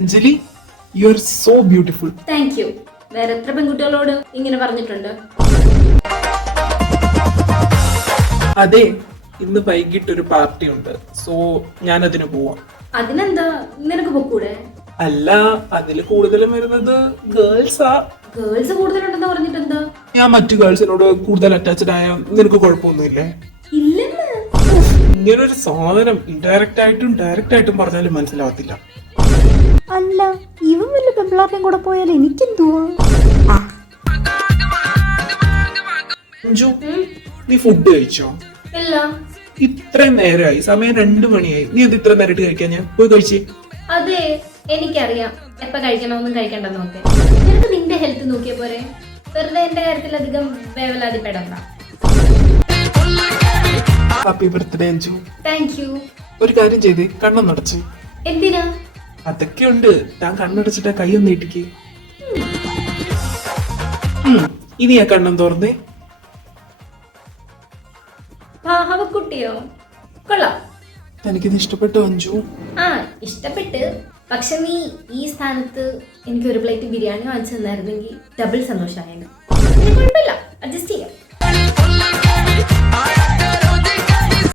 Anjali, you are so beautiful. Thank you. വേറെ എത്ര പെൺകുട്ടികളോട് ഇങ്ങനെ പറഞ്ഞിട്ടുണ്ട്? അതെ, ഇന്ന് വൈകിട്ട് ഒരു പാർട്ടി ഉണ്ട്, സോ ഞാൻ അതിന് പോവാം. അതിനെന്താ, നിനക്ക് പൊക്കൂടെ? അല്ല, അതിൽ കൂടുതലും വരുന്നത് ഗേൾസാ. ഗേൾസ് കൂടുതലുണ്ടെന്ന് പറഞ്ഞിട്ട് എന്താ? ഞാൻ മറ്റു ഗേൾസിനോട് കൂടുതൽ അറ്റാച്ച്ഡ് ആയ നിനക്ക് കുഴപ്പമൊന്നുമില്ലേ? ഇല്ലെന്ന്. ഇങ്ങനൊരു സാധനം ഇൻഡയറക്റ്റ് ആയിട്ടും ഡയറക്റ്റ് ആയിട്ടും പറഞ്ഞാലും മനസ്സിലാവത്തില്ല. അല്ല, ഇവൻ വല്ല പെമ്പിളാരുടെയും കൂടെ പോയാൽ എനിക്കെന്തുവാ? അഞ്ജു, നീ ഫുഡ് കഴിച്ചോ? ഇല്ല. ഇത്രയും നേരമായി, സമയം 2 മണിയായി. നീ അത് ഇത്ര നേരിട്ട് കഴിക്കാൻ? ഞാൻ പോയി കഴിച്ചേ. അതെ, എനിക്കറിയാം എപ്പ കഴിക്കണമെന്നും കഴിക്കണ്ടെന്നും ഒക്കെ. നിനക്ക് നിന്റെ ഹെൽത്ത് നോക്കിയ പോരെ, വെറുതെ എന്റെ കാര്യത്തിൽ അധികം വേവലാതിപ്പെടണ്ട. Happy birthday Anju. Thank you. ഒരു കാര്യം ചെയ്തേ, കണ്ണം നടച്ച്. എന്തിനാ? അതൊക്കെ ഉണ്ട്, താൻ കണ്ണടച്ചിട്ട് കൈ ഒന്ന് ഇട്ടിക്ക്. ഇനി ആ കണ്ണം തോർന്നേ. പാവക്കുട്ടിയോ? കൊള്ളാം. തനിക്കിത് ഇഷ്ടപ്പെട്ടോ അഞ്ജു? ആ, ഇഷ്ടപ്പെട്ട്. പക്ഷെ നീ ഈ സ്ഥാനത്ത് എനിക്ക് ഒരു പ്ലേറ്റ് ബിരിയാണി വാങ്ങിച്ചു തന്നായിരുന്നെങ്കിൽ ഡബിൾ സന്തോഷമായിരുന്നു. കുഴപ്പമില്ല, അഡ്ജസ്റ്റ് ചെയ്യാം.